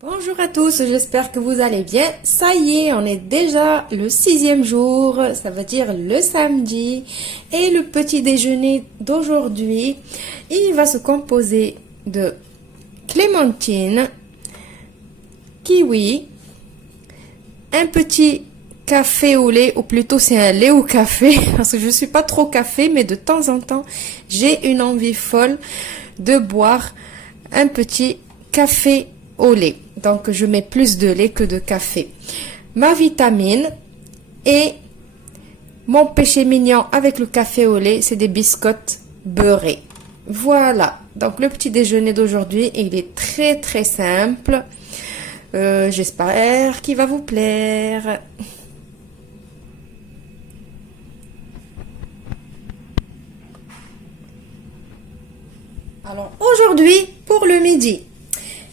Bonjour à tous, j'espère que vous allez bien. Ça y est, on est déjà le 6e jour, ça veut dire le samedi. Et le petit déjeuner d'aujourd'hui, il va se composer de clémentine, kiwi, un petit café au lait, ou plutôt c'est un lait au café, parce que je suis pas trop café, mais de temps en temps, j'ai une envie folle de boire un petit café au lait. Donc, je mets plus de lait que de café. Ma vitamine et mon péché mignon avec le café au lait, c'est des biscottes beurrés. Voilà. Donc, le petit déjeuner d'aujourd'hui, il est très, très simple. J'espère qu'il va vous plaire. Alors, aujourd'hui, pour le midi,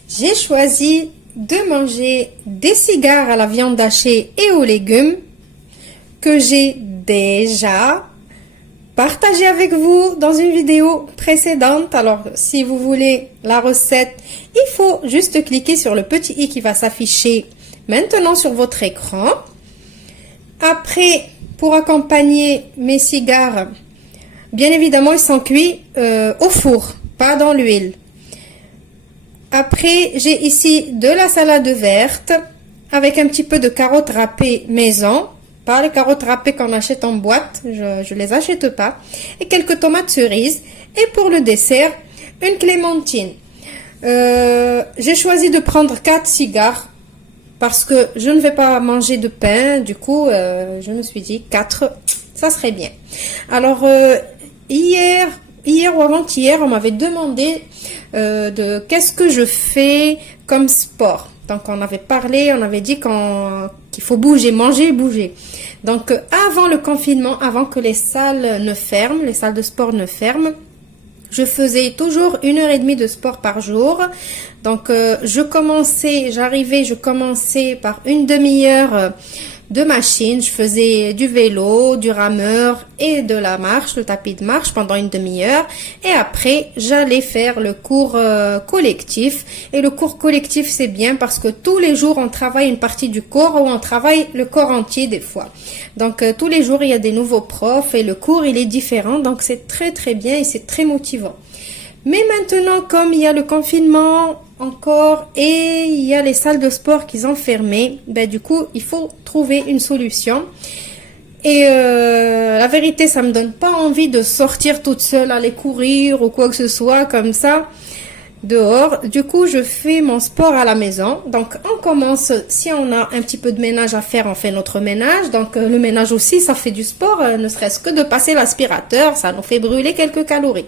j'ai choisi de manger des cigares à la viande hachée et aux légumes que j'ai déjà partagé avec vous dans une vidéo précédente. Alors, si vous voulez la recette, il faut juste cliquer sur le petit i qui va s'afficher maintenant sur votre écran. Après, pour accompagner mes cigares, bien évidemment, ils sont cuits au four, pas dans l'huile. Après, j'ai ici de la salade verte avec un petit peu de carottes râpées maison. Pas les carottes râpées qu'on achète en boîte, je les achète pas. Et quelques tomates cerises. Et pour le dessert, une clémentine. J'ai choisi de prendre 4 cigares parce que je ne vais pas manger de pain. Du coup, je me suis dit 4, ça serait bien. Alors, hier ou avant-hier, on m'avait demandé de qu'est-ce que je fais comme sport. Donc, on avait parlé, on avait dit qu'il faut bouger, manger et bouger. Donc, avant le confinement, avant que les salles ne ferment, les salles de sport ne ferment, je faisais toujours 1h30 de sport par jour. Donc, je commençais par une demi-heure de machine. Je faisais du vélo, du rameur et de la marche, le tapis de marche pendant une demi-heure. Et après, j'allais faire le cours collectif. Et le cours collectif, c'est bien parce que tous les jours, on travaille une partie du corps ou on travaille le corps entier des fois. Donc, tous les jours, il y a des nouveaux profs et le cours, il est différent. Donc, c'est très, très bien et c'est très motivant. Mais maintenant, comme il y a le confinement encore et il y a les salles de sport qui ont fermé, ben du coup, il faut trouver une solution. Et la vérité, ça me donne pas envie de sortir toute seule, aller courir ou quoi que ce soit comme ça dehors. Du coup, je fais mon sport à la maison. Donc, on commence, si on a un petit peu de ménage à faire, on fait notre ménage. Donc, le ménage aussi, ça fait du sport, ne serait-ce que de passer l'aspirateur, ça nous fait brûler quelques calories.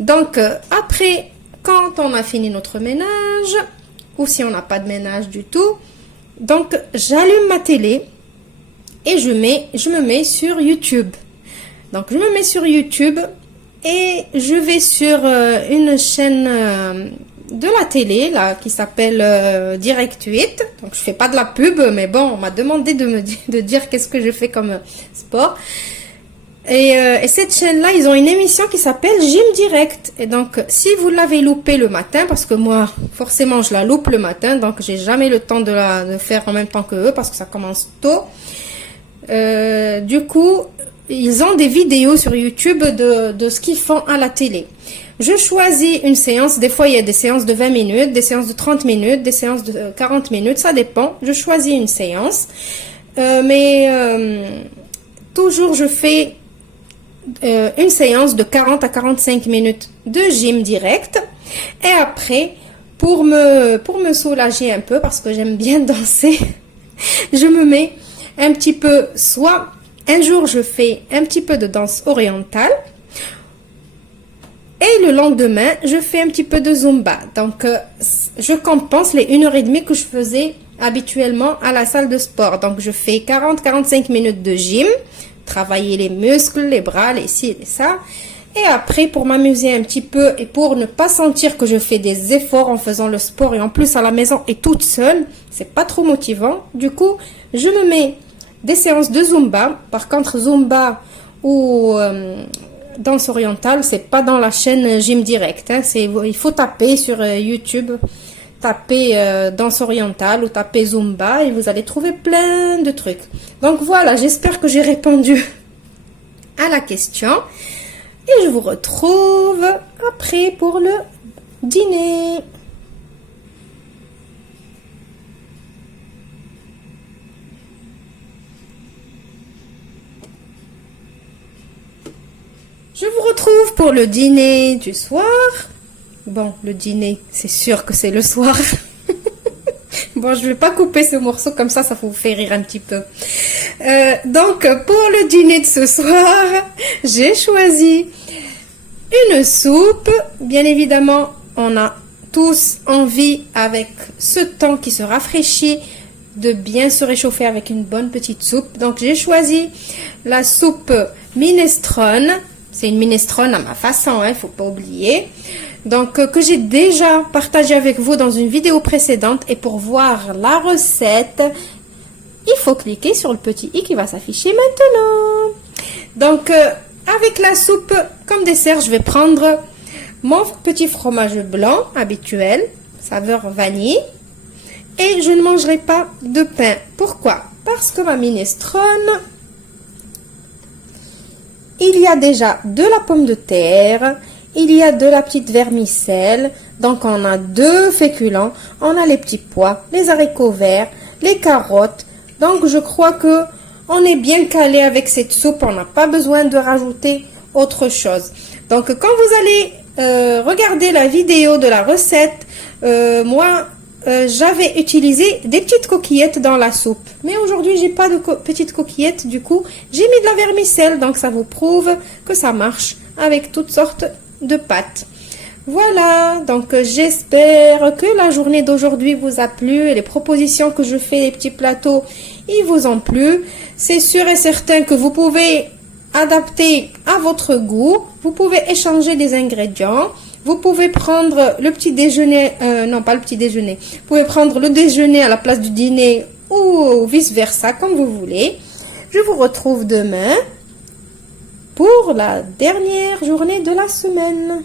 Donc, après, quand on a fini notre ménage, ou si on n'a pas de ménage du tout, donc j'allume ma télé et je me mets sur YouTube. Donc, je me mets sur YouTube et je vais sur une chaîne de la télé là qui s'appelle Direct 8. Donc, je fais pas de la pub, mais bon, on m'a demandé de dire qu'est-ce que je fais comme sport. Et cette chaîne-là, ils ont une émission qui s'appelle Gym Direct. Et donc, si vous l'avez loupé le matin, parce que moi, forcément, je la loupe le matin, donc j'ai jamais le temps de faire en même temps que eux, parce que ça commence tôt. Du coup, ils ont des vidéos sur YouTube de ce qu'ils font à la télé. Je choisis une séance. Des fois, il y a des séances de 20 minutes, des séances de 30 minutes, des séances de 40 minutes, ça dépend. Je choisis une séance. Toujours, je fais une séance de 40 à 45 minutes de gym direct. Et après, pour me soulager un peu, parce que j'aime bien danser, je me mets un petit peu, soit un jour je fais un petit peu de danse orientale, et le lendemain, je fais un petit peu de Zumba. Donc, je compense les 1h30 que je faisais habituellement à la salle de sport. Donc, je fais 40-45 minutes de gym, travailler les muscles, les bras, les ci, les ça. Et après, pour m'amuser un petit peu et pour ne pas sentir que je fais des efforts en faisant le sport et en plus à la maison et toute seule, c'est pas trop motivant. Du coup, je me mets des séances de Zumba. Par contre, Zumba ou danse orientale, c'est pas dans la chaîne Gym Direct. Hein. Il faut taper sur YouTube tapez danse orientale ou tapez Zumba et vous allez trouver plein de trucs. Donc voilà, j'espère que j'ai répondu à la question. Et je vous retrouve après pour le dîner. Je vous retrouve pour le dîner du soir. Bon, le dîner, c'est sûr que c'est le soir. Bon, je vais pas couper ce morceau comme ça vous fait rire un petit peu. Donc, pour le dîner de ce soir, j'ai choisi une soupe. Bien évidemment, on a tous envie, avec ce temps qui se rafraîchit, de bien se réchauffer avec une bonne petite soupe. Donc, j'ai choisi la soupe minestrone. C'est une minestrone à ma façon, il faut pas oublier. Donc, que j'ai déjà partagé avec vous dans une vidéo précédente. Et pour voir la recette, il faut cliquer sur le petit i qui va s'afficher maintenant. Donc, avec la soupe comme dessert, je vais prendre mon petit fromage blanc habituel, saveur vanille. Et je ne mangerai pas de pain. Pourquoi? Parce que ma minestrone, il y a déjà de la pomme de terre, il y a de la petite vermicelle, donc on a deux féculents, on a les petits pois, les haricots verts, les carottes. Donc je crois que on est bien calé avec cette soupe, on n'a pas besoin de rajouter autre chose. Donc quand vous allez regarder la vidéo de la recette, moi j'avais utilisé des petites coquillettes dans la soupe. Mais aujourd'hui, j'ai pas de petites coquillettes. Du coup, j'ai mis de la vermicelle. Donc, ça vous prouve que ça marche avec toutes sortes de pâtes. Voilà. Donc, j'espère que la journée d'aujourd'hui vous a plu. Et les propositions que je fais, les petits plateaux, ils vous ont plu. C'est sûr et certain que vous pouvez adapter à votre goût. Vous pouvez échanger des ingrédients. Vous pouvez prendre le petit déjeuner, non pas le petit déjeuner, vous pouvez prendre le déjeuner à la place du dîner ou vice versa, comme vous voulez. Je vous retrouve demain pour la dernière journée de la semaine.